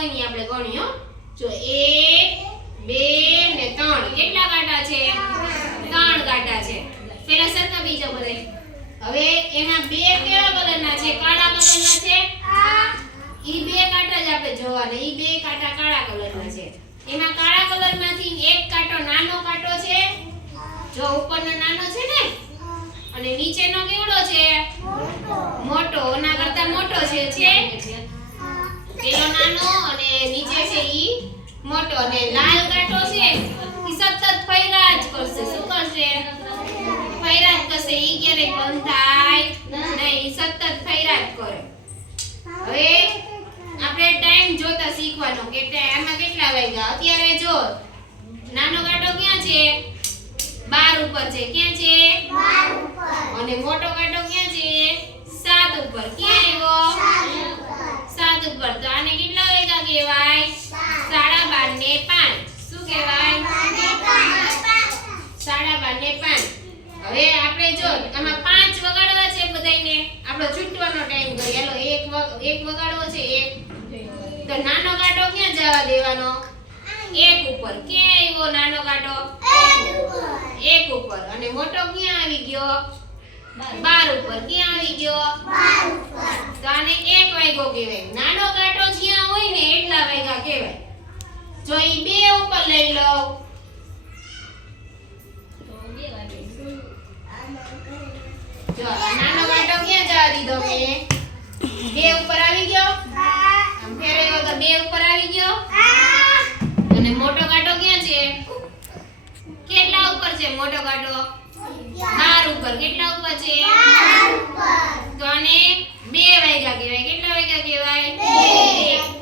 હોય ને આપણે ગણીએ જો 1 2 ને 3 કેટલા કાંટા છે 3 કાંટા છે પેલા સરખા બીજા બધાય હવે એમાં બે કેવા કલરના છે કાળા કલરના છે ઈ બે કાંટા જ આપણે જોવાના ઈ બે કાંટા કાળા કલરના છે એમાં કાળા કલરમાંથી એક કાંટો નાનો કાંટો છે જો ઉપરનો નાનો છે ને અને નીચેનો કેવડો છે મોટો ઓના કરતા મોટો છે પેલો નાનો અને નીચે છે ઈ મોટો અને લાલ કાંટો છે ઈ સતત ફર્યા જ કરશે શું કરશે ફર્યા જ કરશે ઈ ક્યારેય બંધ થાય નહીં ઈ સતત ફર્યા જ કરે હવે આપણે ટાઈમ જોતા શીખવાનો કે આમાં કેટલા વાગ્યા અત્યારે જો નાનો કાંટો ક્યાં છે 12 ઉપર છે ક્યાં છે 12 ઉપર અને મોટો કાંટો ક્યાં છે 7 ઉપર ક્યાં આવ્યો 7 ઉપર તો આને કેટલા વાગ્યા કહેવાય 12:30 ને 5 શું કહેવાય 12:30 ને 5 હવે આપણે જો આમાં 5 વગાડવા છે બધાયને આપણો છૂટવાનો ટાઈમ કરી હાલો એક વગાડવો છે એક તો નાનો કાંટો ક્યાં જવા દેવાનો 1 ઉપર ક્યાં આવ્યો નાનો કાંટો 1 ઉપર અને મોટો ક્યાં આવી ગયો 12 ઉપર ક્યાં આવી ગયો 12 ઉપર તો આને 1 વાગ્યો કહેવાય નાનો કાંટો જ્યાં હોય ને એટલા વાગ્યા કહેવાય જો ઈ 2 ઉપર લઈ લો તો 2 વાગે જો નાનો કાંટો ક્યાં જવા દીધો મેં 2 ઉપર આવી ગયો આમ ફેરવ્યો તો 2 ઉપર આવી ગયો અને મોટો કાંટો ક્યાં છે કેટલા ઉપર છે મોટો કાંટો 12 ઉપર કેટલા ઉપર છે 12 ઉપર તો આને 2 વાગ્યા કહેવાય કેટલા વાગ્યા કહેવાય 2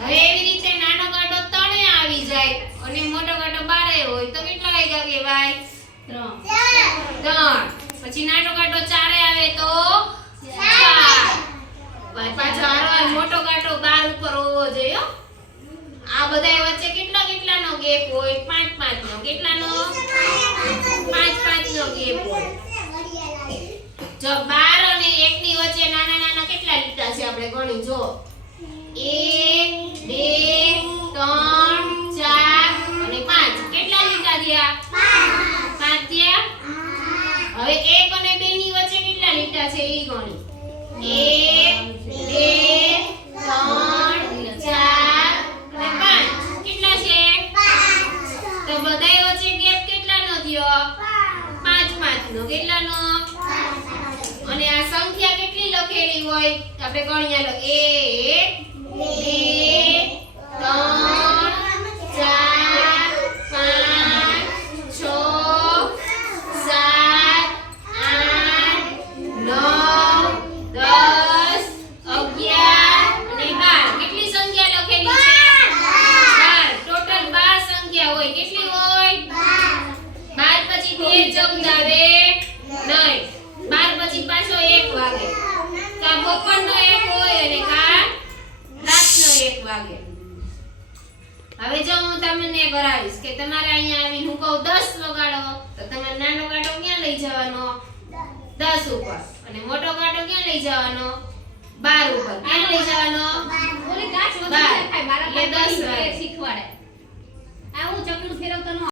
હવે એવી રીતે નાનો કાંટો 3 આવી જાય અને મોટો કાંટો 12 હોય તો કેટલા વાગ્યા કહેવાય 3 પછી નાનો કાંટો 4 આવે તો 4 પાછો હારવાર મોટો કાંટો 12 ઉપર હોવો જોઈએ આ બધાય વચ્ચે કેટલાનો ગેપ હોય 5 નો કેટલાનો 5 નો ગેપ હોય જો 12 અને 1 ની વચ્ચે નાના કેટલા લીટા છે આપણે ગણી જો 1 2 3 4 અને 5 કેટલા લીટા થયા 5 થયા હવે 1 અને 2 ની વચ્ચે કેટલા લીટા છે ઈ ગણી 1 2 3 4 તો બધાય વચ્ચે ગેપ કેટલાનો થયો 5 નો કેટલાનો અને આ સંખ્યા કેટલી લખેલી હોય આપણે ગણ્યા લો 1 વાગે હવે જો હું તમને કરાવીશ કે તમારે અહીંયા આવીને હું કહું 10 વગાડો તો તમારે નાનો કાંટો ક્યાં લઈ જવાનો 10 ઉપર અને મોટો કાંટો ક્યાં લઈ જવાનો 12 ઉપર ક્યાં લઈ જવાનો ઓલી કાચ વધારે ખાય મારા એટલે 10 વાગે શીખવાડે આ હું ચકલું ફેરવતો ન